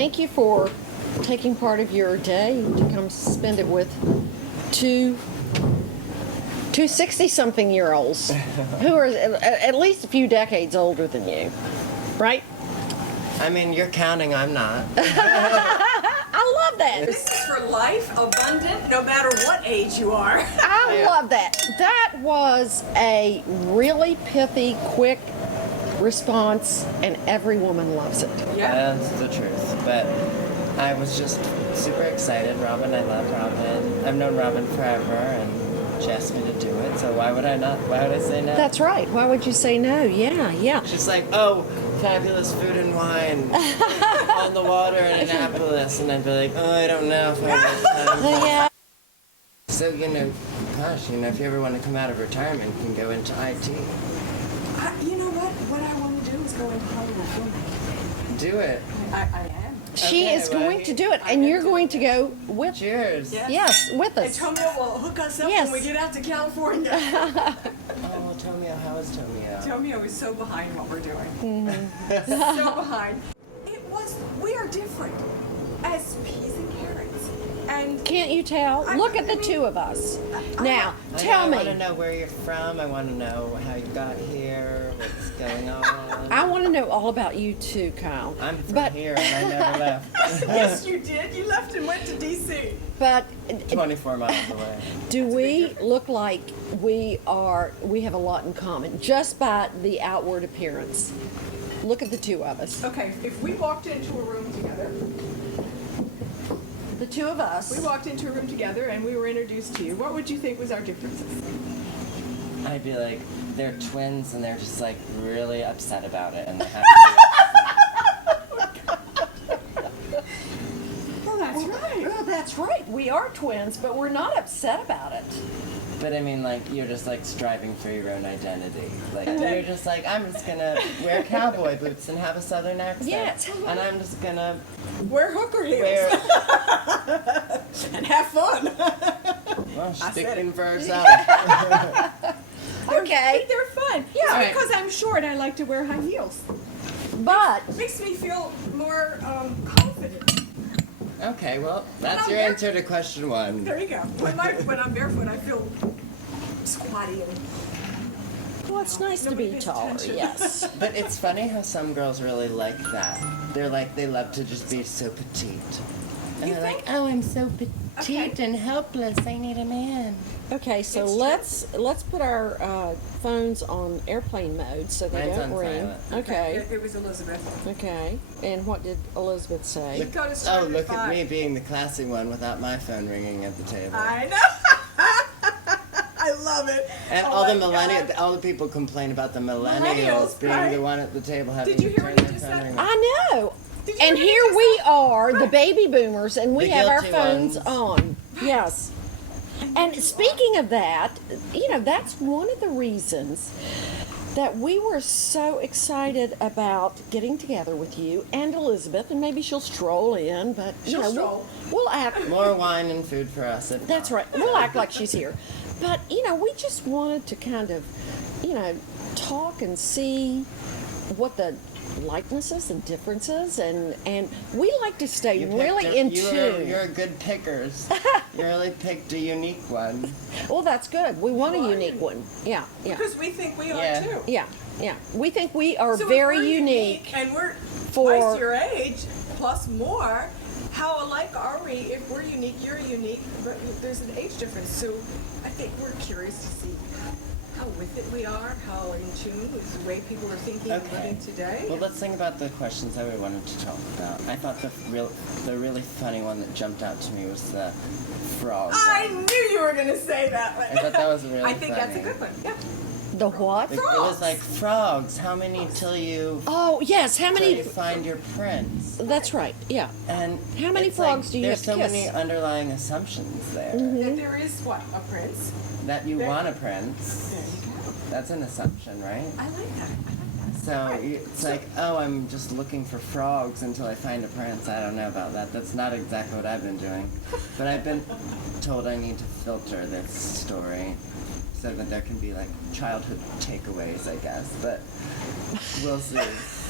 thank you for taking part of your day to come spend it with two 60-something-year-olds who are at least a few decades older than you, right? I mean, you're counting, I'm not. I love that. This is for life, abundant, no matter what age you are. I love that. That was a really pithy, quick response, and every woman loves it. Yeah. That's the truth. But I was just super excited. Robin, I love Robin. I've known Robin forever, and she asked me to do it, so why would I not? Why would I say no? That's right. Why would you say no? Yeah. She's like, oh, fabulous food and wine on the water in Annapolis. And I'd be like, oh, I don't know if I have time. Yeah. So, gosh, if you ever want to come out of retirement, you can go into IT. You know what? What I want to do is go into Hollywood filmmaking. Do it. I am. She Okay, is well, going to do it, and you're going to go with. Cheers. Yeah. Yes, with And us. Tomio will hook us up Yes. when we get out to California. Oh, Tomio, how is Tomio? Tomio is so behind what we're doing. Mm-hmm. So behind. We are different as peas and carrots. And Can't you tell? Look at the two of us. Now, tell I want to me. know where you're from. I want to know how you got here, what's going on. I want to know all about you too, Kyle. I'm from But here and I never left. yes, you did. You left and went to D.C. but 24 miles away. do we look like we have a lot in common just by the outward appearance? Look at the two of us. Okay, if we walked into a room together, The two of us. we walked into a room together and we were introduced to you, what would you think was our differences? I'd be like, they're twins and they're just like really upset about it and they have to Oh, that's right. Oh, that's right. We are twins, but we're not upset about it. But I mean, like, you're just like striving for your own identity. Like, you're just like, I'm just gonna wear cowboy boots and have a southern accent. Yes. And I'm just gonna Wear hooker heels wear, and have fun. well, said speaking it. for herself. Okay. They're fun. Yeah, Right. because I'm short, I like to wear high heels. But Makes me feel more confident. Okay, well, that's I'm your there. answer to question one. There you go. When I'm barefoot, I feel squatty and well, it's nice to Nobody be pays taller. attention. Yes. But it's funny how some girls really like that. They're like, they love to just be so petite. And You they're like, think? oh, I'm so petite Okay. and helpless. I need a man. Okay, so It's true. let's put our phones on airplane mode so they Mine's don't on ring. silent. Okay. It was Elizabeth. Okay. And what did Elizabeth say? She got us Oh, started look at five. me being the classy one without my phone ringing at the table. I know. I love it. And Oh all the my God. all the people complain about the millennials Millennials, being right? the one at the table having Did you to hear turn what he their just phone said? ring. I know. Did you And hear here what he we just said? are, the Right. baby boomers, and we The have our guilty phones ones. on. Yes. And speaking of that, that's one of the reasons that we were so excited about getting together with you and Elizabeth, and maybe she'll stroll in, but She'll we'll, stroll. we'll act. More wine and food for us. If That's not. right. We'll act like she's here. But, we just wanted to kind of, talk and see what the likenesses and differences, and we like to stay You picked really in you're tune. good pickers. You really picked a unique one. Well, that's good. We want a Well, unique one. Yeah. Because we think we are Yeah. too. Yeah. We think we are So if very we're unique. and we're for- twice your age plus more. How alike are we? If we're unique, you're unique, but there's an age difference. So I think we're curious to see how with it we are, how in tune with the way people are thinking and Okay. living today. Well, let's think about the questions that we wanted to talk about. I thought the really funny one that jumped out to me was the frog. I one. knew you were going to say that one. I thought that was really I think that's a funny. good one. Yeah. The what? Like, it was like frogs. How many till you Oh, yes. How till you many? find your prince? That's right. Yeah. And How many it's frogs like, do you there's have to so kiss? many underlying assumptions there. That there is what? A prince? That you There- want a prince. There you go. That's an assumption, right? I like that. So it's like, oh, I'm just looking for frogs until I find a prince. I don't know about that. That's not exactly what I've been doing. But I've been told I need to filter this story so that there can be like childhood takeaways, I guess. But we'll see.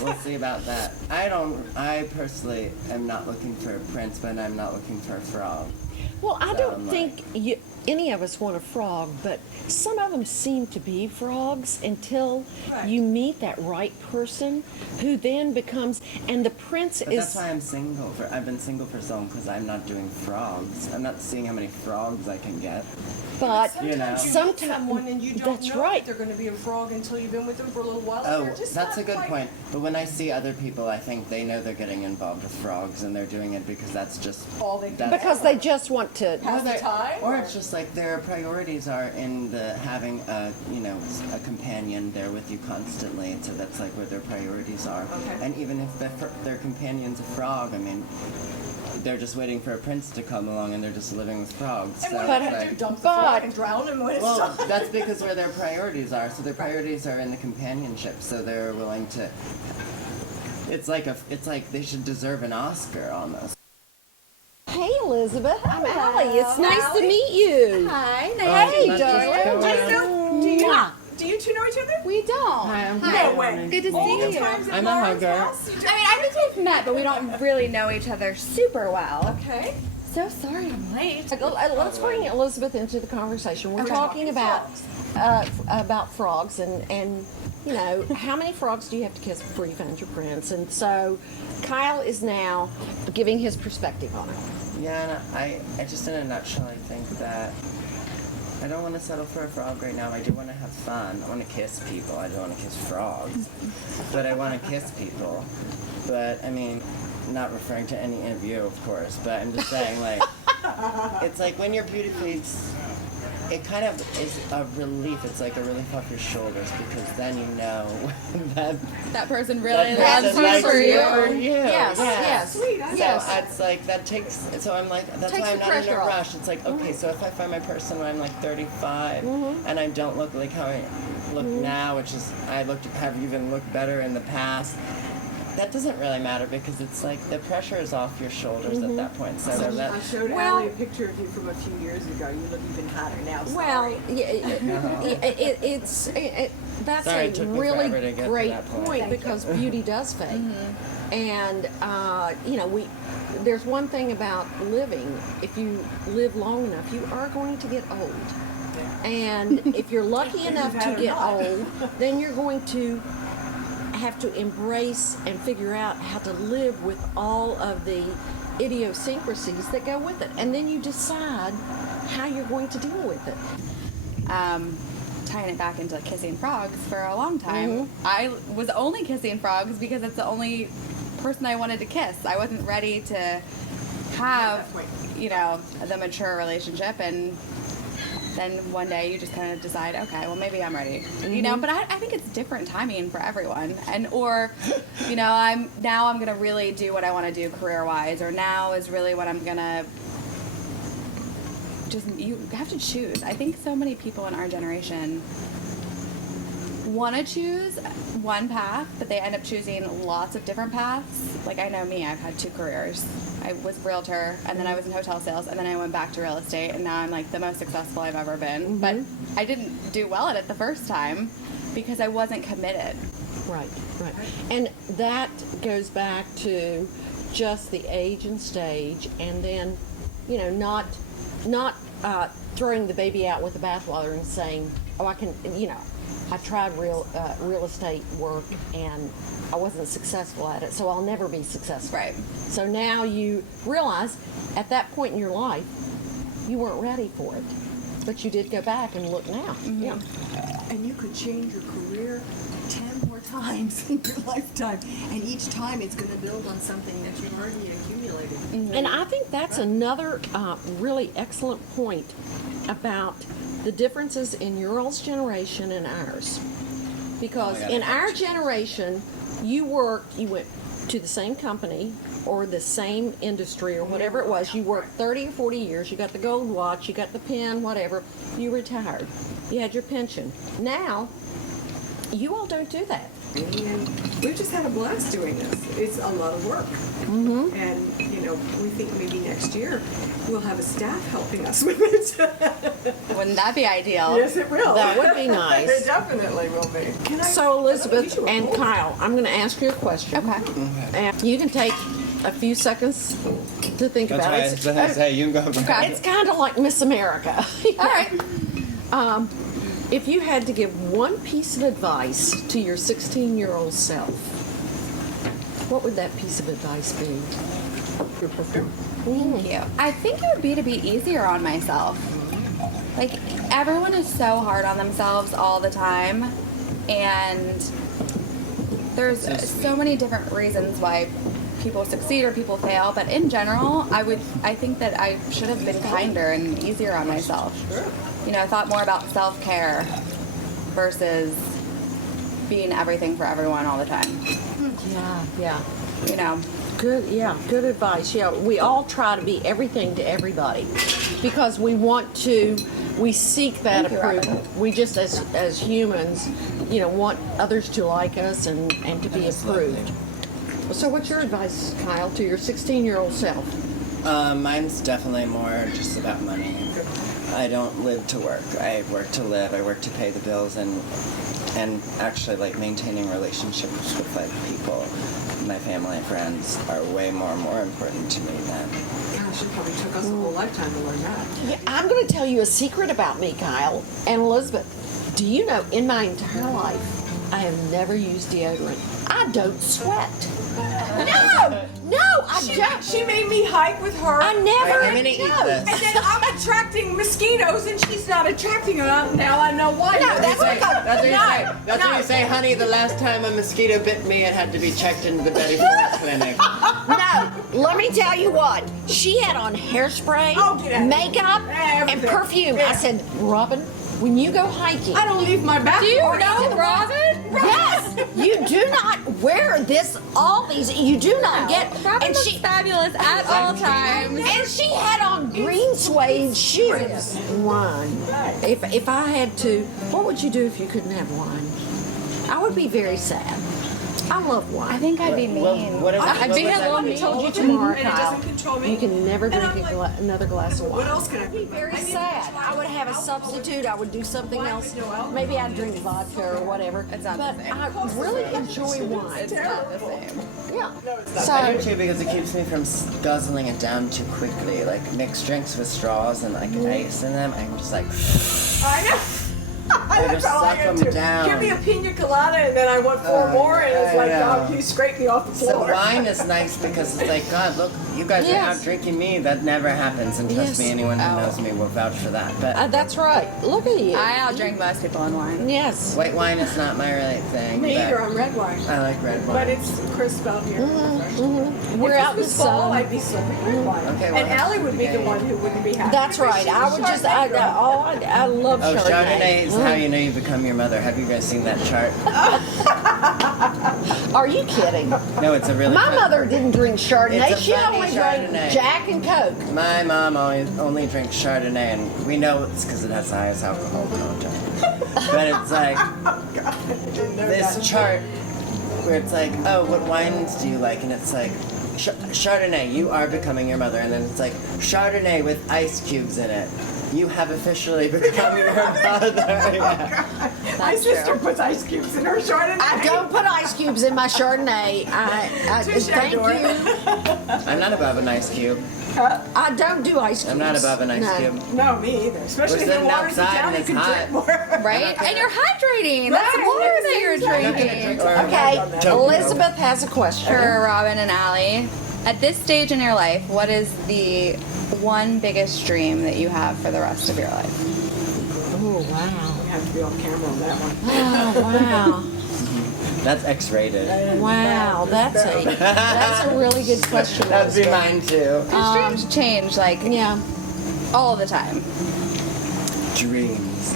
We'll see about that. I personally am not looking for a prince, but I'm not looking for a frog. Well, I So don't I'm think any of us want a frog, but some of them seem to be frogs until Right. you meet that right person who then becomes, and the prince But is. that's why I'm single. I've been single for so long because I'm not doing frogs. I'm not seeing how many frogs I can get. But Sometimes You know. you meet Sometimes- someone and you don't that's know right. that they're going to be a frog until you've been with them for a little while. Oh, They're just that's not a good quite- point. But when I see other people, I think they know they're getting involved with frogs and they're doing it because that's just All they can that's- because they just want to. Pass the time, or or- it's just like their priorities are in the having a a companion there with you constantly. So that's like where their priorities are. Okay. And even if their companion's a frog, I mean, they're just waiting for a prince to come along and they're just living with frogs. And So what But- do it's they like, do? Dump the but- frog and drown him when it's well, done? that's because where their priorities are. So their priorities are in the companionship. So they're willing to. It's like they should deserve an Oscar almost. Hey, Elizabeth. I'm Hello. Allie. It's nice to Allie. meet you. Hi, Oh, nice Hey, to meet darling. you. Go Do you around. know? Do you two know each other? We don't. Hi, I'm Hi. No way. Good to All see the you. times at I'm a Lauren's hugger. house, you I mean, I think we've met, but we don't really know each other super well. Okay. So sorry I'm late. Let's bring Elizabeth into the conversation. We're Okay. talking about frogs and you know, how many frogs do you have to kiss before you find your prince? And so Kyle is now giving his perspective on it. Yeah, and I just in a nutshell, I think that I don't want to settle for a frog right now. I do want to have fun. I want to kiss people. I don't want to kiss frogs, but I want to kiss people. But I mean, not referring to any interview, of course. But I'm just saying, like, it's like when you're beautifully. It kind of is a relief. It's like a relief off your shoulders because then you know that That person really that loves person you likes for you. you. Yes, Yeah. yes. Sweet. I So Yes. it's like that takes. So I'm like that's Takes why I'm the not in a pressure off. rush. It's like okay, so if I find my person when I'm like 35 and I don't look like how I look now, which is have even looked better in the past. That doesn't really matter because it's like the pressure is off your shoulders at that point. So that I showed Well- Allie a picture of you from a few years ago. You look even hotter now. Well, Sorry. that's Sorry, a it took me really forever to get to great that point. point because beauty does fade, and you know there's one thing about living. If you live long enough, you are going to get old, and if you're lucky enough had to or get not. old, then you're going to have to embrace and figure out how to live with all of the idiosyncrasies that go with it, and then you decide how you're going to deal with it. Tying it back into kissing frogs for a long time. I was only kissing frogs because it's the only person I wanted to kiss. I wasn't ready to have, the mature relationship, and then one day you just kind of decide, okay, well maybe I'm ready, But I think it's different timing for everyone, I'm gonna really do what I want to do career wise, or now is really what I'm gonna. You have to choose. I think so many people in our generation want to choose one path, but they end up choosing lots of different paths. Like I know me, I've had 2 careers. I was a realtor, and then I was in hotel sales, and then I went back to real estate, and now I'm like the most successful I've ever been. But I didn't do well at it the first time because I wasn't committed. Right. And that goes back to just the age and stage, and then, not throwing the baby out with the bathwater and saying, oh, I can, I tried real estate work and I wasn't successful at it, so I'll never be successful. Right. So now you realize at that point in your life, you weren't ready for it, but you did go back and look now. Yeah. And you could change your career 10 more times in your lifetime, and each time it's going to build on something that you've already accumulated. And I think that's another really excellent point about the differences in your all's generation and ours. Because in our generation, you went to the same company or the same industry or whatever it was. You worked 30 or 40 years. You got the gold watch, you got the pen, whatever. You retired. You had your pension. Now, you all don't do that. And we've just had a blast doing this. It's a lot of work. Mm-hmm. And, we think maybe next year we'll have a staff helping us with it. Wouldn't that be ideal? Yes, it will. That would be nice. It definitely will be. So, Elizabeth and Kyle, I'm going to ask you a question. Okay. And you can take a few seconds to think That's about why I it. was gonna say you can go. Okay. It's kind of like Miss America. All right. If you had to give one piece of advice to your 16-year-old self, what would that piece of advice be? Thank you. I think it would be to be easier on myself. Like, everyone is so hard on themselves all the time, and there's so many different reasons why people succeed or people fail, but in general, I think that I should have been kinder and easier on myself. I thought more about self-care versus being everything for everyone all the time. Yeah. Good advice. Yeah, we all try to be everything to everybody because we seek that Thank you, approval. Robin. We just, as humans, want others to like us and to be approved. So what's your advice, Kyle, to your 16-year-old self? Mine's definitely more just about money. I don't live to work. I work to live. I work to pay the bills and actually like maintaining relationships with like people, my family and friends are way more important to me than. Gosh, it probably took us a whole lifetime to learn that. Yeah, I'm going to tell you a secret about me, Kyle and Elizabeth. Do you know, in my entire life, I have never used deodorant. I don't sweat. No, I don't. She made me hike with her. I never. I'm gonna eat this. And then I'm attracting mosquitoes, and she's not attracting them. Now I know why. No, that's what That's what you say. That's what you say, honey. The last time a mosquito bit me, it had to be checked into the Betty Ford clinic. No, let me tell you what. She had on hairspray, Oh, get out of here. makeup, and Everything. perfume. I Yeah. said, Robin, when you go hiking, I don't leave my back. Do you door know open. Robin? yes, you do not wear all these. You do not get. Robin And looks she fabulous at all times. and she had on green suede shoes. Wine. If I had to, what would you do if you couldn't have wine? I would be very sad. I love wine. I think I'd be mean. I'd be a little I mean. told you tomorrow, And it Kyle. doesn't control me. You can never And drink I'm like, another glass of wine. What else can I I'd be very sad. I would have a substitute. I would do something else. Maybe I'd drink vodka or whatever. It's not the But same. I really enjoy wine. It's not the same. Yeah. I do So too because it keeps me from guzzling it down too quickly. Like mixed drinks with straws and like ice in them. I'm just like, I know. That's just all I suck am them too. down. Give me a pina colada, and then I want four more, and it's I like, know. oh, you scrape me off the so floor. wine is nice because it's like, God, look, you guys are Yes. out drinking me. That never happens, and trust Yes. me, anyone who Oh. knows me will vouch for that. But that's right. Look at you. I outdrink most people in wine. Yes. white wine is not my really thing. Me but either. I'm red wine. I like red wine. But it's crisp out here. We're if out in the this was fall, sun. I'd be sipping red wine. Okay, well, and Allie would be the okay. one who wouldn't be happy. That's because right. she's I a would just. Chardonnay girl. I love Oh, Chardonnay. Chardonnay is how you know you become your mother. Have you guys seen that chart? Are you kidding? No, it's a really My good- mother didn't drink Chardonnay. It's a She funny only drank Chardonnay. Jack and Coke. My mom only drinks Chardonnay, and we know it's because it has the highest alcohol content. But it's like this chart where it's like, oh, what wines do you like? And it's like, Chardonnay, you are becoming your mother. And then it's like, Chardonnay with ice cubes in it. You have officially become your mother. Yeah. My That's sister true. puts ice cubes in her Chardonnay. I don't put ice cubes in my Chardonnay. Touche, Thank Dora. you. I'm not above an ice cube. I don't do ice cubes. I'm not above an ice No. cube. No, me either. Especially We're if the sitting water's outside down, and you it's can hot. drink more. Right? And you're hydrating. That's Right, water at the that you're same time. drinking. Okay, Don't- Elizabeth has a question. Sure, Robin and Allie. At this stage in your life, what is the one biggest dream that you have for the rest of your life? Oh, wow. We have to be on camera on that one. Oh, That's X-rated. wow. Wow, that's a really good question. That'd be Elizabeth. mine too. Because dreams change, like, Yeah. all the time. Dreams.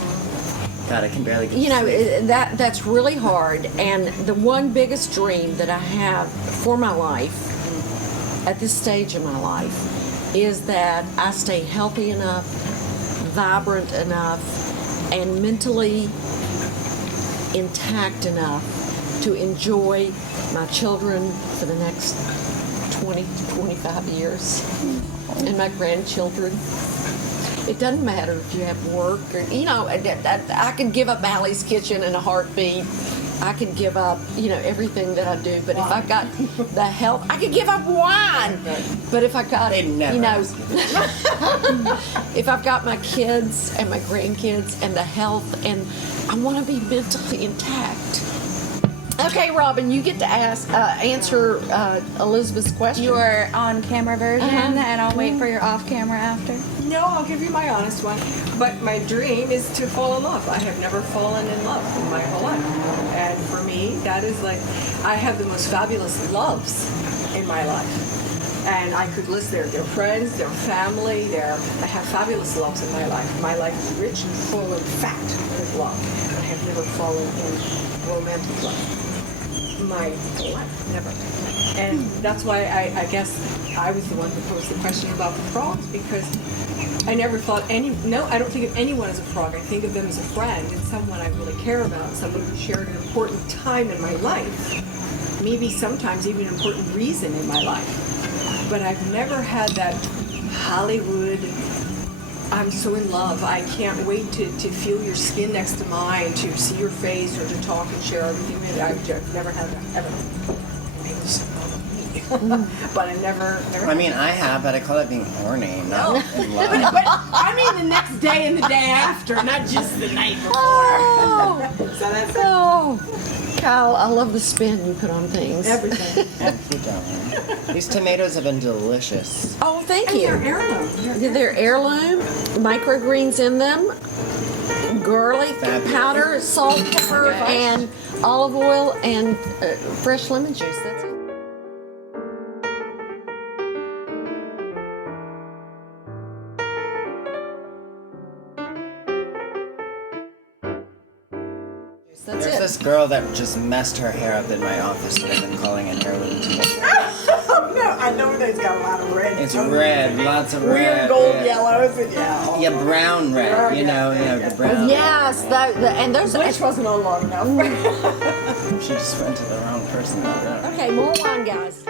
God, I can barely get You to know, sleep. that's really hard. And the one biggest dream that I have for my life, at this stage of my life, is that I stay healthy enough, vibrant enough, and mentally intact enough to enjoy my children for the next 20 to 25 years and my grandchildren. It doesn't matter if you have work or, I can give up Allie's Kitchen in a heartbeat. I can give up, everything that I do. But if I've got the health, I can give up wine. But if I got it, if I've got my kids and my grandkids and the health, and I want to be mentally intact. Okay, Robin, you get to answer Elizabeth's question. Your on-camera version, and I'll wait for your off-camera after. No, I'll give you my honest one. But my dream is to fall in love. I have never fallen in love in my whole life. And for me, that is like, I have the most fabulous loves in my life. And I could list their friends, their family, I have fabulous loves in my life. My life is rich and full and fat with love. I have never fallen in romantic love. My whole life, never. And that's why I guess I was the one who posed the question about the frogs, because I never thought I don't think of anyone as a frog. I think of them as a friend and someone I really care about, someone who shared an important time in my life, maybe sometimes even an important reason in my life. But I've never had that Hollywood, I'm so in love, I can't wait to feel your skin next to mine, to see your face, or to talk and share everything with you. I've never had that, ever. Maybe some of me. But I never I mean, I have, but I call it being horny, not in love. But I mean the next day and the day after, not just the night before. Oh, So that's Kyle, I love the spin you put on things. everything. Thank you, darling. These tomatoes have been delicious. Oh, thank And you. they're heirloom. They're heirloom, microgreens in them, garlic powder, salt, pepper, and olive oil, and fresh lemon juice. That's it. That's There's it. this girl that just messed her hair up in my office that I've been calling an heirloom tomato. No, I know there's got a lot of red. It's red, lots of Weird red. gold yeah. yellows and yeah. Yeah, brown red. Brown, You know, yeah. the brown. Yes, and those. Bleach wasn't on long enough. She just went to the wrong person. Okay, more wine, guys.